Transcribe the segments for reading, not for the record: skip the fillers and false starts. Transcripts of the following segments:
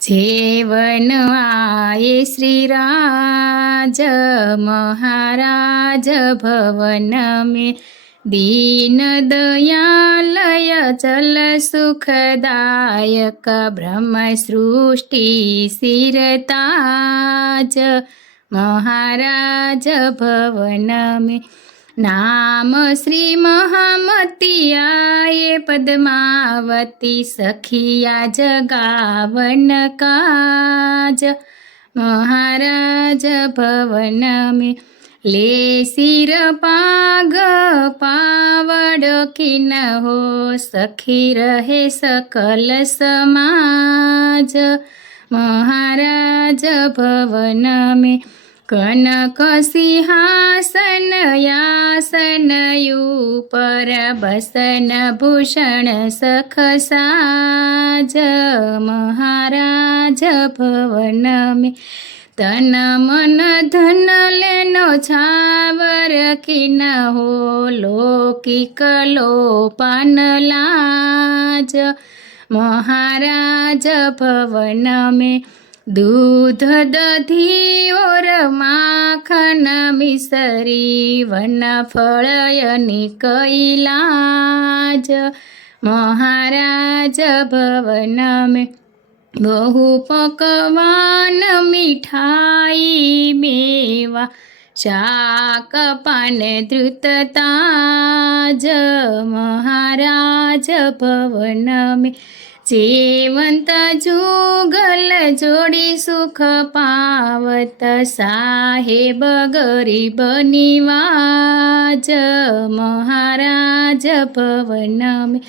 जेवन आए श्रीराज महाराज भवन में, दीन दयालय चल सुखदायक ब्रह्म सृष्टि सिरताज महाराज भवन में। नाम श्री महामती आए पद्मावती सखिया जगावन काज महाराज भवन में। ले सिर पाग पावड़ किन हो, सखी रहे सकल समाज महाराज भवन में। कनक सिंहासन यासन ऊपर बसन भूषण सख साज महाराज भवन में। तन मन धन लेनो छावर किन हो, लौकिक लोपन लाज महाराज भवन में। दूध दधी और माखन मिसरी वन फलयनी कैलाज महाराज भवन में। बहु पकवान मिठाई मेवा शाक पान धृतताज महाराज भवन में। जीवंत जुगल जोड़ी सुख पावत साहेब गरीब निवाज महाराज भवन में।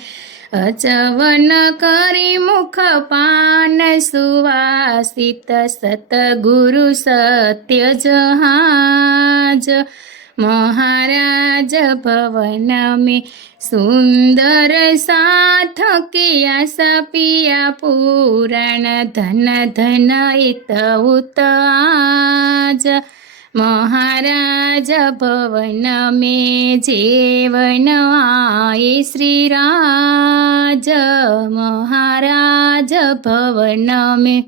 अचवन करी मुख पान सुवासित सतगुरु सत्य जहाज महाराज भवन में। सुंदर साथ किया सपिया पुराण धन धन इत उत आज महाराज भवन में। जीवन आए श्रीराज महाराज भवन में।